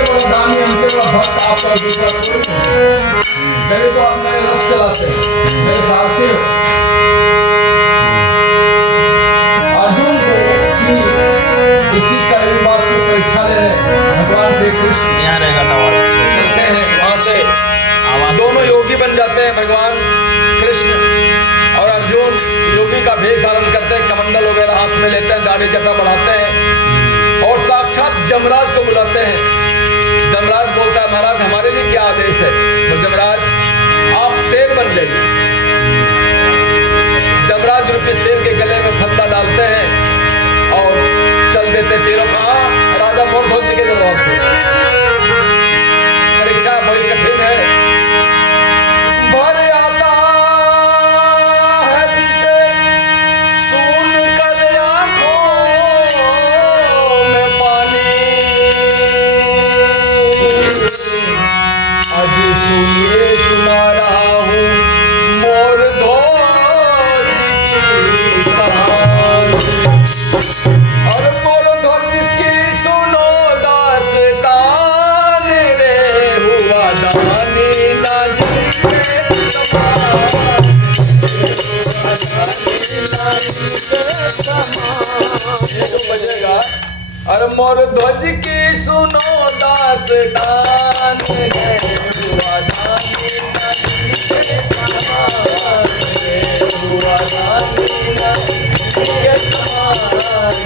हमसे बड़ा दानी, हमसे बड़ा भक्त आपका दूसरा कोई नहीं। चलिए तो आप मेरे रथ चलाते हैं, मेरे सारथी हो। अर्जुन को अपनी इसी कड़वी बात की परीक्षा लेने भगवान श्री कृष्ण यहाँ रहेगा आवाज चलते हैं। वहां से दोनों योगी बन जाते हैं, भगवान कृष्ण और अर्जुन योगी का भेष धारण करते हैं, कमंडल वगैरह हाथ में लेते हैं, दाढ़ी जटा बढ़ाते हैं और साक्षात जमराज को बुलाते हैं। जमराज बोलता है महाराज हमारे लिए क्या आदेश है? तो जमराज आप शेर बन जाइए। जमराज रूपी शेर के गले में फंदा डालते हैं और चल देते। तीनों कहा राजा मोरध्वज के जवाब पे परीक्षा बड़ी कठिन है। भर आता है जिसे सुन कर आंखों में पानी, आज सुनिए सुना रहा हूँ मोरध्वज की कहानी। और मोरध्वज की सुनो दास्तान रे, हुआ दानी ना जिसके समान, हुआ दानी ना जिसके समान। बजेगा और मोरध्वज की सुनो दास्तान रे, हुआ दानी ना जिसके समान रे, हुआ दानी ना जिसके समान रे।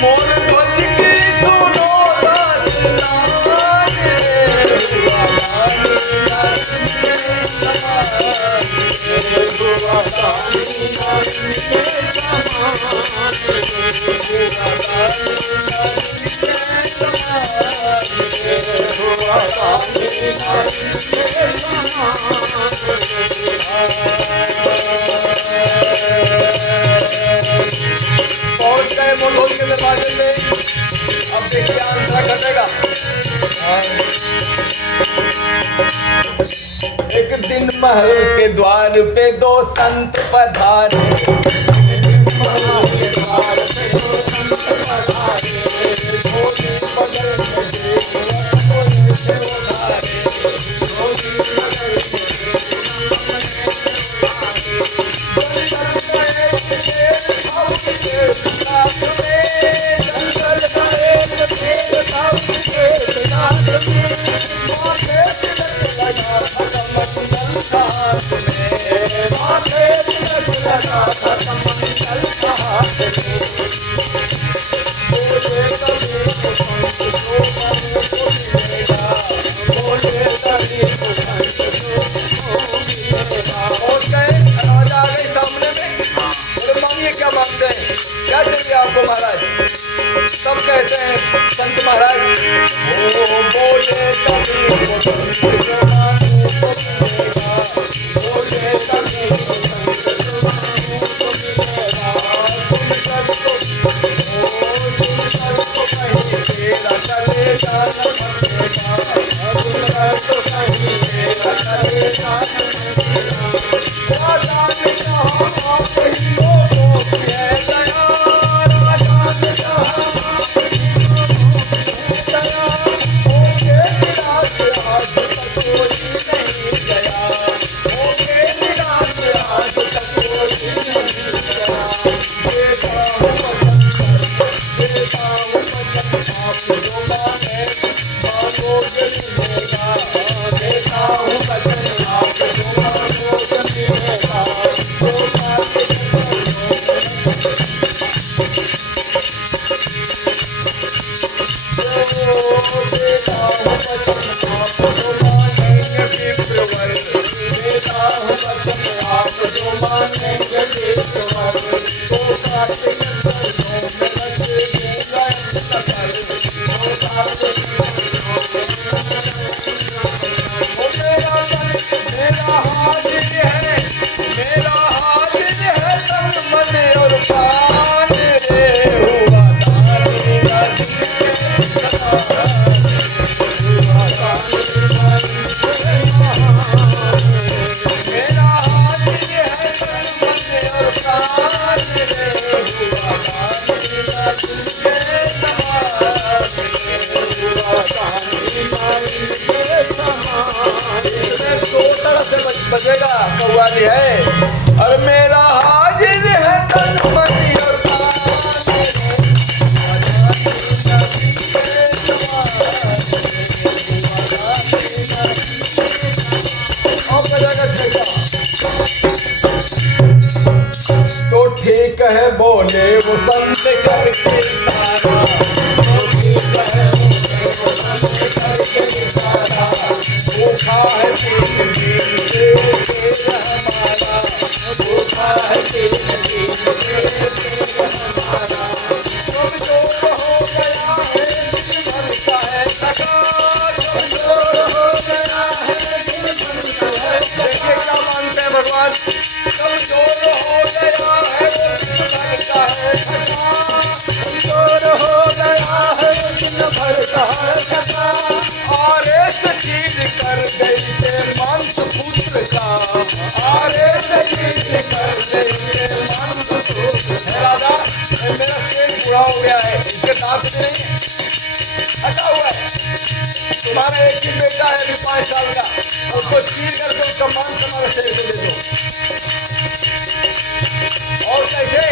मोरध्वज की सुनो दास्तान रे, हुआ दानी ना जिसके समान रे, हुआ दानी ना जिसके समान रे, हुआ दानी ना जिसके समान रे, हुआ दानी ना जिसके समान पहुंच गए मोरध्वज के दरवाजे पे। अब देखिए आंसर घटेगा। एक दिन महल के द्वार पे दो संत पधारे, महल के द्वार पे दो संत पधारे, भोले मगर भोले से उधारे, भोले मगर क्या मांगते हैं, क्या चाहिए आपको महाराज? सब कहते हैं संत महाराज ओ बोले तभी को संत मानो तो मिलेगा, बोले तभी को संत मानो तो मिलेगा, तुम कर तो कहीं तेरा चलेगा न बचेगा, तुम कर तो कहीं तेरा चलेगा न बचेगा। दोबारा से बजेगा कव्वाली है। और मेरा हाजिर है तन मन और तो ठीक है बोले वो संत करके सारा, तो ठीक है वो संत करके सारा, भूखा है तीन दिन से हमारा, भूखा है तीन दिन से हमारा, कमजोर हो गया है दिल बनता है थका, कमजोर हो गया है दिल बनता है। देखिए क्या मांगते हैं भगवान, कमजोर हो गया है दिल भरता है थका, कमजोर हो गया है दिल भरता है थका, और शहीद कर गई थे मंत्र पुत्र का, और शहीद कर गई थे मंत्र पुत्र। राजा मेरा पेट पूरा हो गया है, इसके दांत में अटा हुआ है, तुम्हारा एक ही बेटा है अभी 5 साल का, और उसको चीर करके उसका मांस हमारे शरीर में दे दो। और कैसे?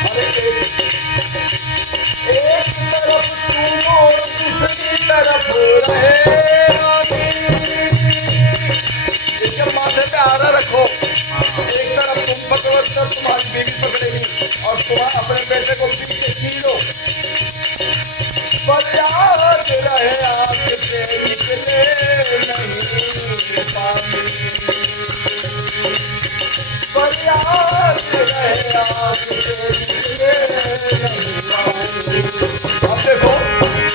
अरे एक तरफ तुम और दूसरी तरफ रहे रानी, इसके माथे पे आरा रखो, एक तरफ तुम पकड़ो तो तुम्हारी बीवी पकड़ेगी, और तुम्हारा अपने बेटे को पीट के चीरो। फरियाद रहे आंख से निकले नहीं पानी, फरियाद रहे आंख से निकले नहीं पानी। अब देखो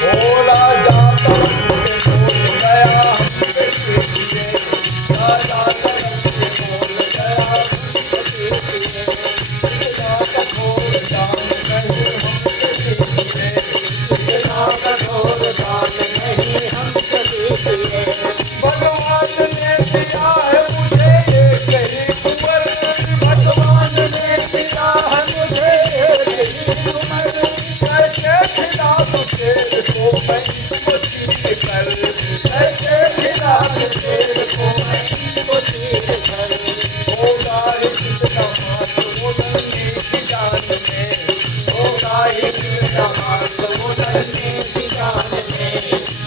बोला जाता बोल गया हमसे कीजिए, राजा कदम से बोल गया हमसे कीजिए, इतना कठोर दाम नहीं हमसे कीजिए, इतना कठोर दाम नहीं हमसे कीजिए। भगवान ने दिया है मुझे एक ही कुंवर, भगवान ने दिया है मुझे एक ही कुंवर, कैसे खिला शेर को मैं इसको चीर कर, कैसे खिला शेर को मैं इसको चीर कर। होगा ही कितना मात वो डरने की जान में, होगा ही कितना मात वो डरने की जान में,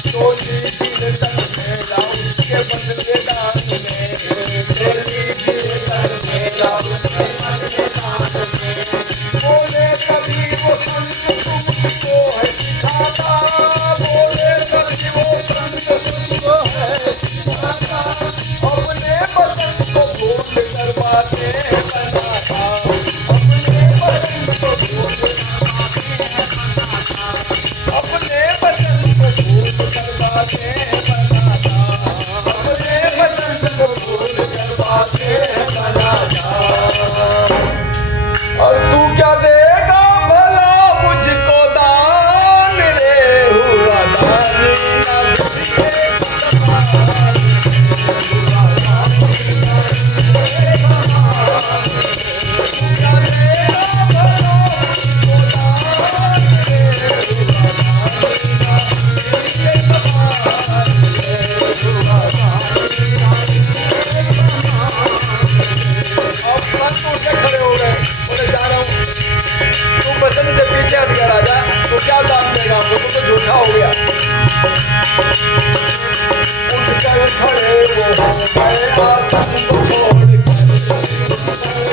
तो ये दिल तन मेरा उसके बदले दान में, तेरी दिल तन मेरा उसके बदले दान में। बोले कभी वो संत तुमको है सिखाता, बोले कभी वो संत तुमको है सिखाता, अपने वतन को भूल कर बातें बनाता, अपने वतन को भूल कर बातें बनाता, अपने वतन को भूल कर बातें बनाता, अपने वतन को भूल कर बातें बनाता। और तू क्या देगा भला मुझको दान रे, हुआ दानी ना दिए भगवान, हुआ दानी ना दिए भगवान। तू क्या देगा भला मुझको दान रे, हुआ दानी ना दिए भगवान, हुआ दानी ना दिए भगवान। अब बस उठ के खड़े हो गए, बोले जा रहा हूँ। तू वचन से पीछे हट गया राजा, तो क्या दान देगा हमको, तो झूठा हो गया। उठ कर खड़े वो हो गए आसन को छोड़ कर,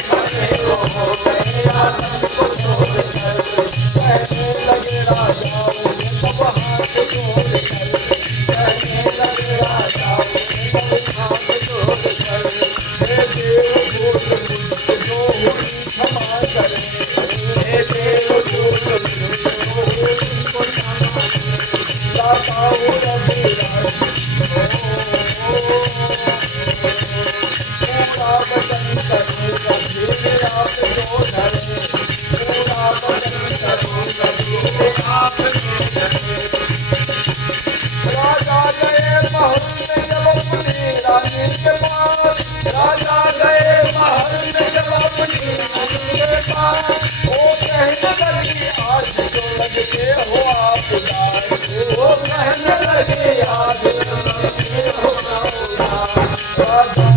खड़े वो हो गए आसन को छोड़ कर, कहने लगे राजाओं ने तब हाथ जोड़ कर, कहने लगे राजाओं ने तब हाथ जोड़ कर, हे देवभूत मुझको हुई क्षमा कर, हे देवभूत मुझको हुई क्षमा कर, दाता रघुराज पूरा वचन करूँ कभी आप जो धरे, पूरा वचन करूँ कभी आप जो धरे। राजा गए महल में जब अपनी रानी के पास, राजा गए महल में जब अपनी रानी के पास, वो कहने लगी आज तो लगते हो आप उदास, वो कहने लगी आज तो लगते हो आप उदास।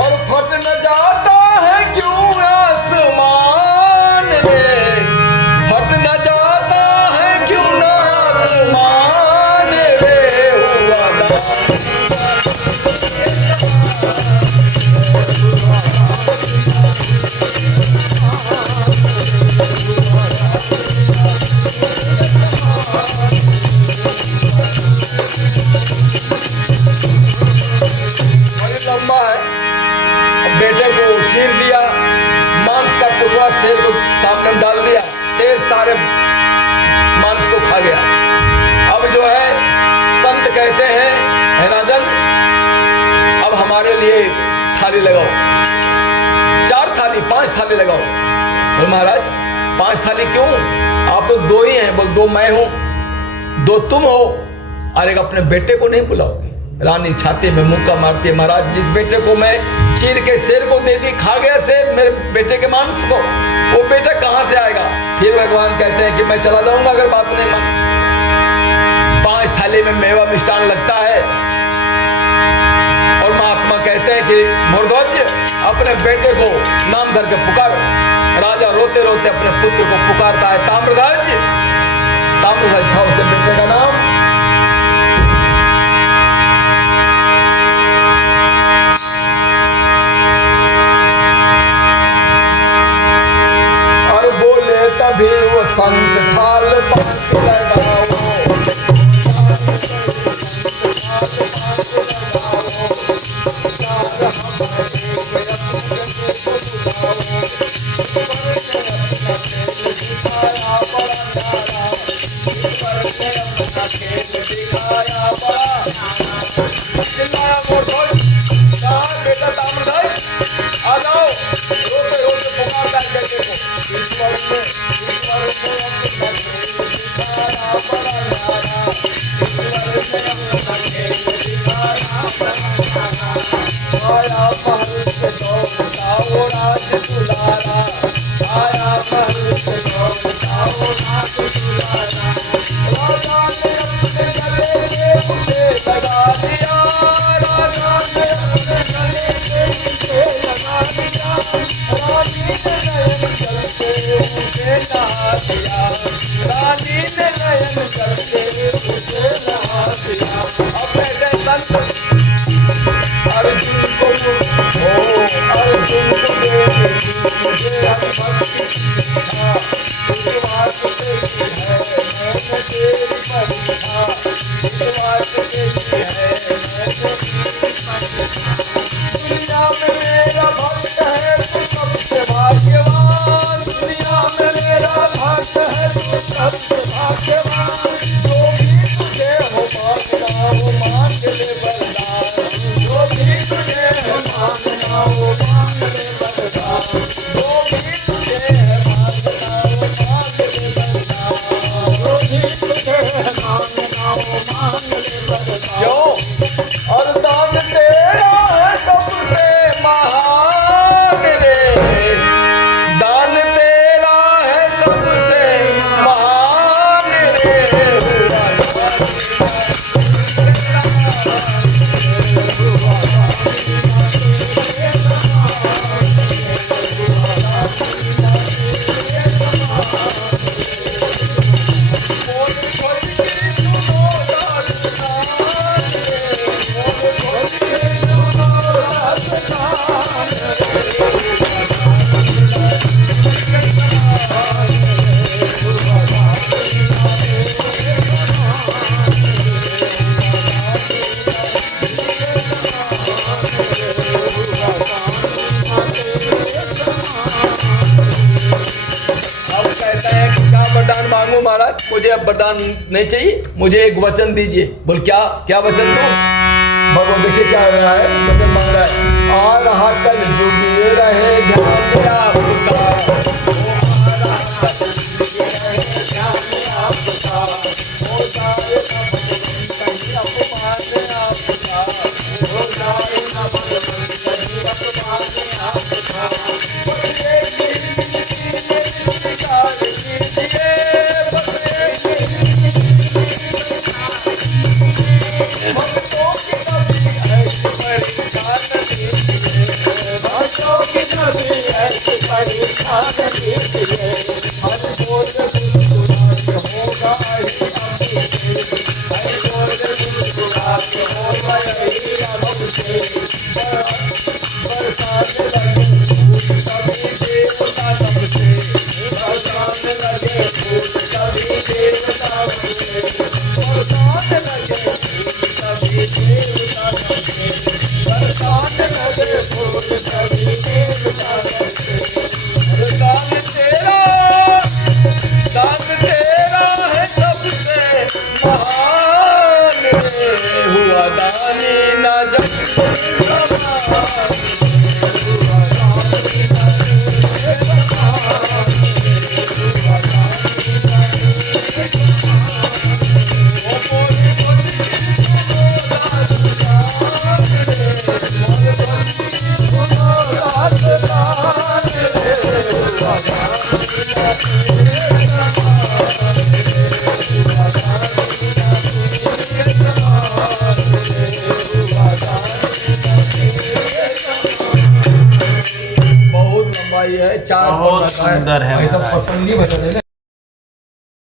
और फट न जाता है क्यों आसमान रे, फट न जाता है क्यों ना आसमान रे, हुआ बेटे को चीर दिया, मांस का टुकड़ा शेर को सामने डाल दिया, शेर सारे मांस को खा गया। अब जो है संत कहते हैं, है राजन अब हमारे लिए थाली लगाओ, 4 थाली 5 थाली लगाओ। और महाराज 5 थाली क्यों, आप तो 2 ही हैं। बोल 2 मैं हूं, 2 तुम हो, और एक अपने बेटे को नहीं बुलाओगे। रानी छाती में मुक्का मारती है, महाराज जिस बेटे को मैं चीर के शेर को दे दी, खा गया शेर मेरे बेटे के मांस को, वो बेटा कहां से आएगा। फिर भगवान कहते हैं कि मैं चला जाऊंगा अगर बात नहीं मान। 5 थाली में मेवा मिष्ठान लगता है, और महात्मा कहते हैं कि मर्ध्वज अपने बेटे को नाम धर के पुकारो। राजा रोते रोते अपने पुत्र को पुकारता है, ताम्रध्वज। ताम्रध्वज था उसके बेटे का नाम। तभी वो संत थाल पास लगाओ, बेटा ताम्रध्वज आ जाओ, रोते रोते पुकारता है बेटे को। जो भी तुझे मांगना वो मांग ले बरदान। वरदान मांगू महाराज, मुझे अब वरदान नहीं चाहिए, मुझे एक वचन दीजिए। बोल क्या क्या वचन दूं? भगवान देखिए क्या हो रहा है, वचन मांग रहा है। आ रहा कल जुगिए रहे ध्यान आपका, हुआ दानी ना बहुत लंबाई है, 4 बहुत सुंदर है। पसंद ही भजन है।